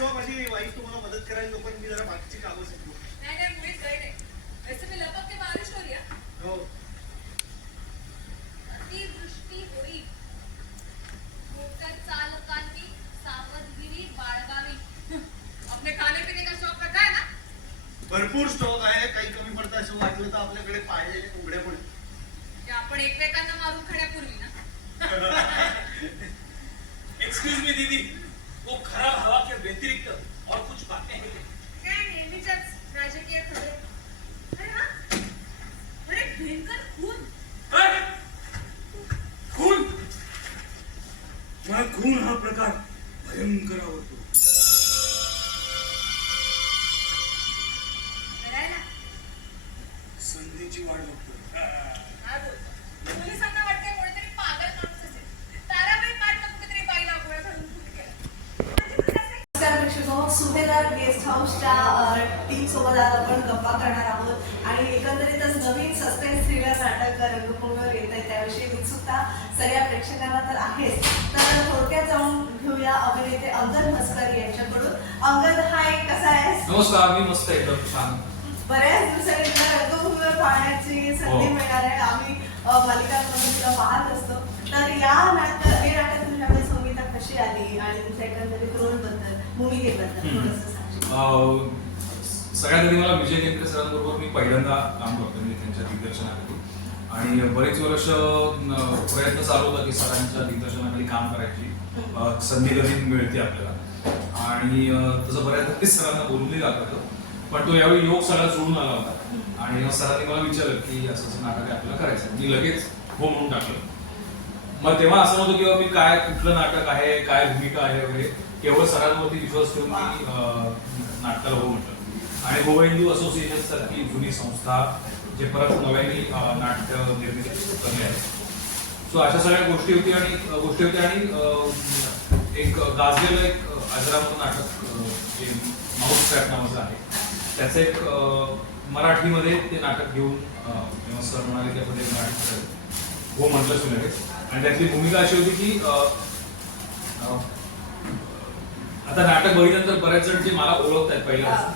असो माझी वाईफ तुम्हाला मदत करायला नको, मी जरा बाकीची कामं शिकू. नाही नाही मुळीच काही नाही. ऐसे मी लपक के बारिश हो रही है. हो अतिवृष्टी होईल. मोटर चालकांनी सावधगिरी बाळगावी. अपने खाने पीने का शौक रखा है ना? भरपूर स्टॉक आहे. काही कमी पडतं असं वाटलं तर आपल्याकडे पाहिजे उघड्या पडे. की आपण एकमेकांना मारून खाण्यापूर्वी ना. एक्सक्यूज मी दीदी, वो खराब हवा के व्यतिरिक्त और कुछ बातें हैं क्या? काय नेहमीच्याच राजकीय खबरी. अरे हा, अरे भयंकर खून. अरे! खून! मला खून हा प्रकार भयंकर आवडतो. करायला संधीची वाट बघतो. हा बोलतो. पोलिसांना वाटते कोणीतरी पागल माणूस असेल. ताराबाई पाटला कुठेतरी बाईला गोळ्या घालून खून केला. नमस्कार प्रेक्षक, सुभेदार गेस्ट हाऊसच्या टीम सोबत आज आपण गप्पा करणार आहोत आणि एकंदरीतच नवीन सस्पेन्स थ्रिलर नाटक रंगभूमीवर येत आहे त्याविषयी उत्सुकता सगळ्या प्रेक्षकांना तर आहेच. तर थोडक्यात जाऊन घेऊया अभिनेते अंगद मस्कर यांच्याकडून. अंगद, हाय, कसा आहेस? नमस्कार, मी मस्त एकदम छान. बऱ्याच दिवसांनी तुला रंगभूमीवर पाहण्याची संधी मिळणार आहे. आम्ही मालिकांमध्ये तुला पाहत असतो. तर हे नाटक तुझ्याकडे संगीता कशी आली आणि तुझ्या एकंदरीत रोलबद्दल, भूमिकेबद्दल थोडंसं सांगशील? सगळ्यात आधी मला विजय केंद्रे सरांबरोबर मी पहिल्यांदा काम करतो, मी त्यांच्या दिग्दर्शनाखाली. आणि बरेच वर्ष प्रयत्न चालू होता की सरांच्या दिग्दर्शनाखाली काम करायची संधी कधी मिळते आपल्याला. आणि तसं बऱ्याच सरांना बोलूनही जात होतं, पण तो यावेळी योग सगळा जुळून आला होता. आणि सरांनी मला विचारलं की असं नाटक आहे आपल्याला करायचं. मी लगेच हो म्हणून टाकलं. मग तेव्हा असं नव्हतं किंवा मी काय कुठलं नाटक आहे, काय भूमिका आहे वगैरे, केवळ सरांवरती विश्वास ठेवून मी नाटकाला हो म्हटलं. आणि गोविंदू असोसिएशन सारखी जुनी संस्था जे परत नव्याने नाट्य निर्मिती करणे आहे. सो अशा सगळ्या गोष्टी होत्या. आणि एक गाजलेलं एक अजरामर नाटक जे माऊस ट्रॅप नावाचं आहे, त्याचं एक मराठीमध्ये ते नाटक घेऊन जेव्हा सर म्हणाले की आपण एक नाटक करायचं, हो म्हटलं सुनेले. आणि त्यातली भूमिका अशी होती की आता नाटक बघितल्यानंतर बऱ्याच जण जे मला ओळखत आहेत पहिल्यापासून,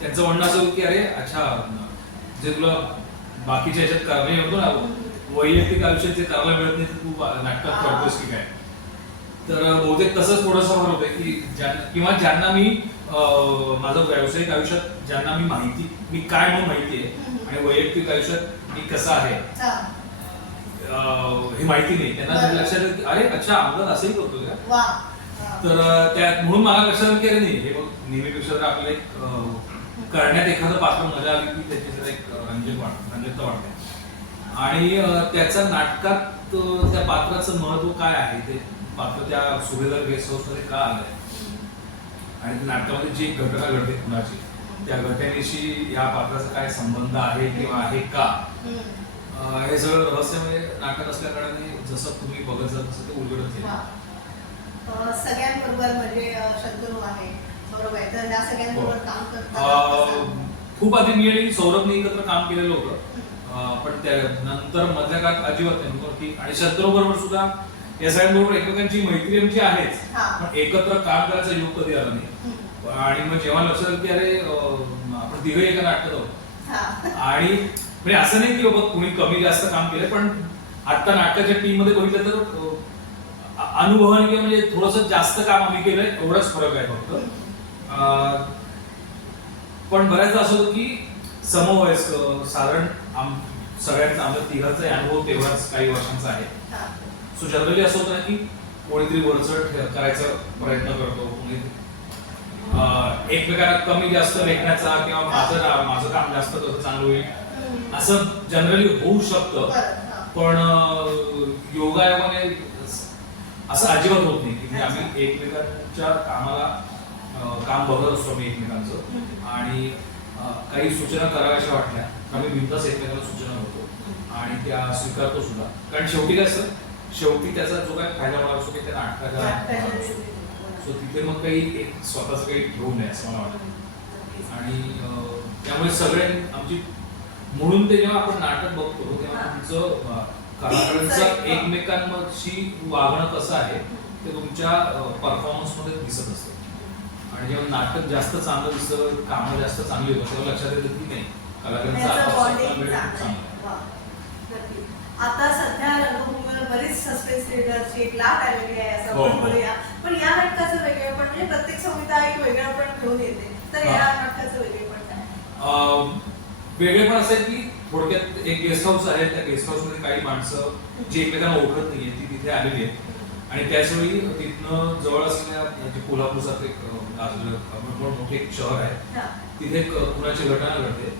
त्यांचं म्हणणं असं होतं की अरे अच्छा, जे तुला बाकीच्या ह्याच्यात करणे होतो ना, वैयक्तिक आयुष्यात जे करायला मिळत नाही तू नाटकात करतोस की काय. तर बहुतेक तसंच थोडंसं होत आहे की किंवा ज्यांना मी माझं व्यावसायिक आयुष्यात ज्यांना मी काय म्हणून माहिती आहे आणि वैयक्तिक आयुष्यात मी कसा आहे हे माहिती नाही, त्यांना लक्षात येतं की अरे अच्छा, अंगद असंही करतो का. तर त्यात म्हणून मला लक्षात आलं की अरे नाही, हे बघ नेहमीपेक्षा जर आपल्याला एक करण्यात एखादं पात्र मजा आली की त्याची जरा एक रंजकता वाटते. आणि त्याच्या नाटकात त्या पात्राचं महत्व काय आहे, ते पात्र त्या सुभेदार गेस्ट हाऊस मध्ये का आलंय आणि नाटकामध्ये जी घटना घडते कुणाची, त्या घटनेशी या पात्राचा काय संबंध आहे किंवा आहे का, हे सगळं रहस्यमय नाटक असल्या कारणाने जसं तुम्ही बघत जात तसं ते उलगडत जाईल. सगळ्यांबरोबर म्हणजे शत्रू आहे, बरोबर आहे. तर या सगळ्यांबरोबर काम करतात. खूप आधी मी आणि सौरभने एकत्र काम केलेलं होतं, पण त्यानंतर मधल्या काळात अजिबात नाही. आणि शत्रू बरोबर सुद्धा या सगळ्यांबरोबर एकमेकांची मैत्री आमची आहेच, पण एकत्र काम करायचा योग कधी आला नाही. आणि मग जेव्हा लक्षात आलं की अरे आपण तिघही एका नाटकात आहोत. आणि म्हणजे असं नाही की बाबा कुणी कमी जास्त काम केलंय, पण आता नाटकाच्या टीम मध्ये बघितलं तर अनुभवाने किंवा म्हणजे थोडंसं जास्त काम आम्ही केलंय, एवढाच फरक आहे फक्त. पण बऱ्याचदा असं होतं की समवयस्क साधारण सगळ्यांचा आमच्या तिघांचा अनुभव तेव्हाच काही वर्षांचा आहे. सो जनरली असं होतं ना की कोणीतरी वरचढ करायचा प्रयत्न करतो, कोणी एकमेकांना कमी जास्त लेखण्याचा किंवा माझं काम जास्त कसं चांगलं होईल असं जनरली होऊ शकतं. पण योगायोगाने असं अजिबात होत नाही की आम्ही एकमेकांच्या कामाला काम बघत असतो आम्ही एकमेकांचं. आणि काही सूचना कराव्याशा वाटल्या तर आम्ही बिनधास्त एकमेकांना सूचना होतो आणि त्या स्वीकारतो सुद्धा. कारण शेवटी काय असतं, शेवटी त्याचा जो काय फायदा मला असतो की त्या नाटकाचा, सो तिथे मग काही एक स्वतःच काही घेऊ नये असं मला वाटतं. आणि त्यामुळे सगळे आमची म्हणून ते जेव्हा आपण नाटक बघतो तेव्हा तुमचं कलाकारांचं एकमेकांशी वागणं कसं आहे ते तुमच्या परफॉर्मन्स मध्ये दिसत असतं. आणि जेव्हा नाटक जास्त चांगलं दिसतं, कामं जास्त चांगली होतं, तेव्हा लक्षात येतं की नाही कलाकारांचा त्याचं आपापसातला bonding वेळ खूप चांगलं चांगला आहे. आहे. वा, नक्की. आता सध्या रंगभूमीवर बरीच सस्पेन्स थ्रिलरची एक लाट आलेली आहे असं हो, आपण हो. म्हणूया. पण या नाटकाचं वेगळं पण म्हणजे प्रत्येक संहिता एक वेगळं पण घेऊन येते. तर या हा. नाटकाचं वेगळे पण काय? वेगळे पण असं आहे की थोडक्यात एक गेस्ट हाऊस आहे, त्या गेस्ट हाऊस मध्ये काही माणसं जी एकमेकांना ओळखत नाहीये ती तिथे आलेली आहेत आणि त्याचवेळी तिथनं जवळ असलेल्या जे कोल्हापूर सारखं एक मोठे एक शहर आहे, हा. तिथे एक खुनाची घटना घडते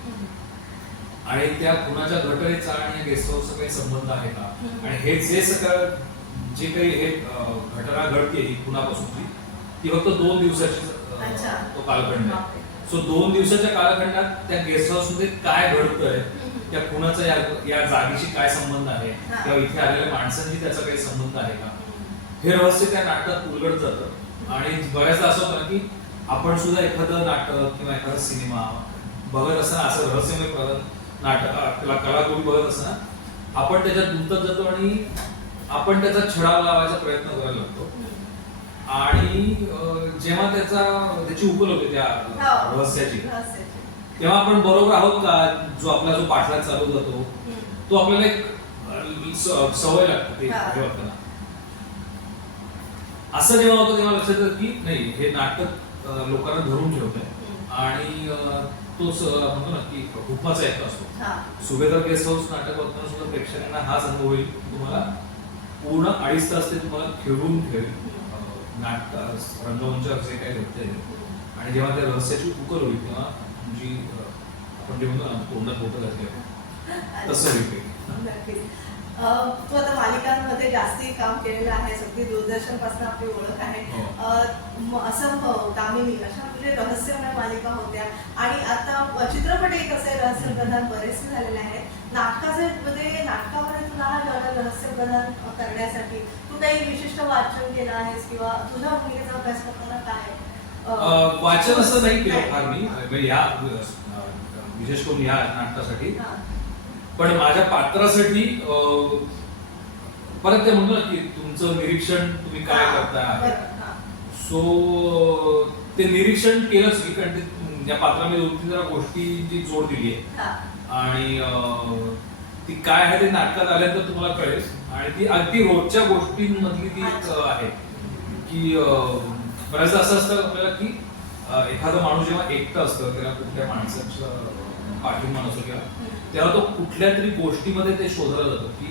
आणि त्या खुनाच्या घटनेचा आणि गेस्ट हाऊसचा काही संबंध आहे का, आणि हे जे जे काही हे घटना घडते ही खुनापासूनची, ती फक्त 2 दिवसाची अच्छा. तो कालखंड आहे. बापरे. सो 2 दिवसाच्या कालखंडात त्या गेस्ट हाऊस मध्ये काय घडतंय, त्या खुनाचा या जागेशी काय संबंध आहे, हा. किंवा इथे आलेल्या माणसांशी त्याचा काही संबंध आहे का, हे रहस्य त्या नाटकात उलगडत जातं. आणि बऱ्याचदा असं होतं की आपण सुद्धा एखादं नाटक किंवा एखादा सिनेमा बघत असताना असं रहस्यमय नाटक कलाकृती बघत असताना आपण त्याच्यात गुंतत जातो आणि आपण त्याचा छडा लावायचा प्रयत्न करायला लागतो. आणि जेव्हा त्याची उकल होते त्या हो. रहस्याची, रहस्याची. तेव्हा आपण बरोबर आहोत का, आपला जो पाठलाग चालू जातो तो आपल्याला एक सवय लागते ते हा. हे बघताना. असं जेव्हा होतं तेव्हा लक्षात येतं की नाही, हे नाटक लोकांना धरून ठेवतंय आणि तो म्हणतो ना की खूपच ऐकत असतो. हा. सुभेदार गेस्ट हाऊस नाटक बघताना सुद्धा प्रेक्षकांना हाच अनुभव होईल, तुम्हाला पूर्ण 2.5 तास ते तुम्हाला खेळून नाटक रंगमंचावर जे काही घडतंय आणि जेव्हा त्या रहस्याची उकल होईल तेव्हा जी आपण जे म्हणतो ना तोंडात बोटं घातली तसं होईल. नक्कीच. तू आता मालिकांमध्ये जास्ती काम केलेलं आहे, अगदी दूरदर्शन पासून आपली ओळख आहे. असं कामिनी अशा म्हणजे रहस्यमय मालिका होत्या आणि आता चित्रपट एक असे रहस्य प्रधान बरेचसे झालेले आहेत. नाटकामध्ये तुला हा रहस्य प्रधान करण्यासाठी तू काही विशिष्ट वाचन केलं आहेस किंवा तुझ्या भूमिकेचा अभ्यास करताना काय वाचन असं नाही केलं फार मी विशेष करून या नाटकासाठी. हा. पण माझ्या पात्रासाठी परत ते म्हणतो ना की तुमचं निरीक्षण तुम्ही काय करताय, बरं. हा. सो ते निरीक्षण केलंच मी, कारण त्या पात्रामध्ये 2-3 जरा गोष्टींची जोड दिली आहे हा. आणि ती काय आहे ते नाटकात आल्यानंतर तुम्हाला कळेल. आणि ती अगदी रोजच्या गोष्टींमधली ती आहे की बऱ्याचदा असं असतं आपल्याला की एखादा माणूस जेव्हा एकटा असतं, त्याला कुठल्या माणसाच्या पाठिंबा नसतो किंवा तेव्हा तो कुठल्या तरी गोष्टीमध्ये ते शोधलं जातं की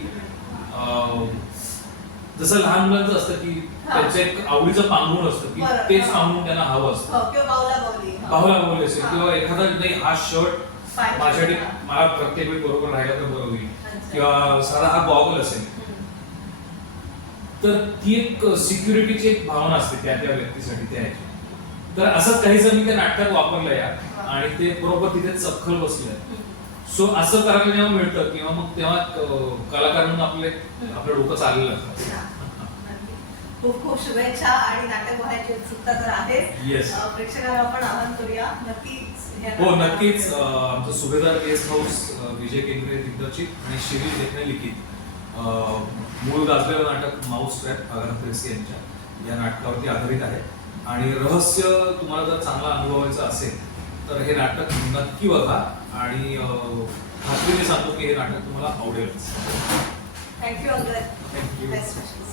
जसं लहान मुलांचं असतं की त्यांचं एक आवडीचं पांघरूण असतं की बरं. तेच पांघरूण त्यांना हवं असतं, हो, किंवा बाहुला-बाहुली. हो. बाहुला असेल किंवा एखादा नाही हा शर्ट पाहिजे. माझ्यासाठी हा. मला प्रत्येक वेळी बरोबर राहिला तर बरं होईल, अच्छा. किंवा साधा हा गॉगल असेल. तर ती एक सिक्युरिटीची एक भावना असते त्या व्यक्तीसाठी त्या ह्याची. तर असंच काहीच मी त्या नाटकात वापरलं या आणि ते बरोबर तिथे चपखल बसलंय. सो असं करायला जेव्हा मिळतं किंवा मग तेव्हा कलाकारांना आपलं डोकं चाललेलं असतं. खूप खूप शुभेच्छा आणि नाटक पाहायची उत्सुकता तर आहे. Yes. प्रेक्षकांना आपण आवाहन करूया नक्कीच. हो नक्कीच. आमचं सुभेदार गेस्ट हाऊस विजय केंद्रे दिग्दर्शित आणि शिरीष देखणे लिखित मूळ गाजलेलं नाटक माऊस ट्रॅप आगार त्रेसी यांच्या या नाटकावरती आधारित आहे. आणि रहस्य तुम्हाला जर चांगला अनुभवायचा असेल तर हे नाटक नक्की बघा आणि खात्रीने सांगतो की हे नाटक तुम्हाला आवडेलच. Thank you Angad. Thank you. Best wishes.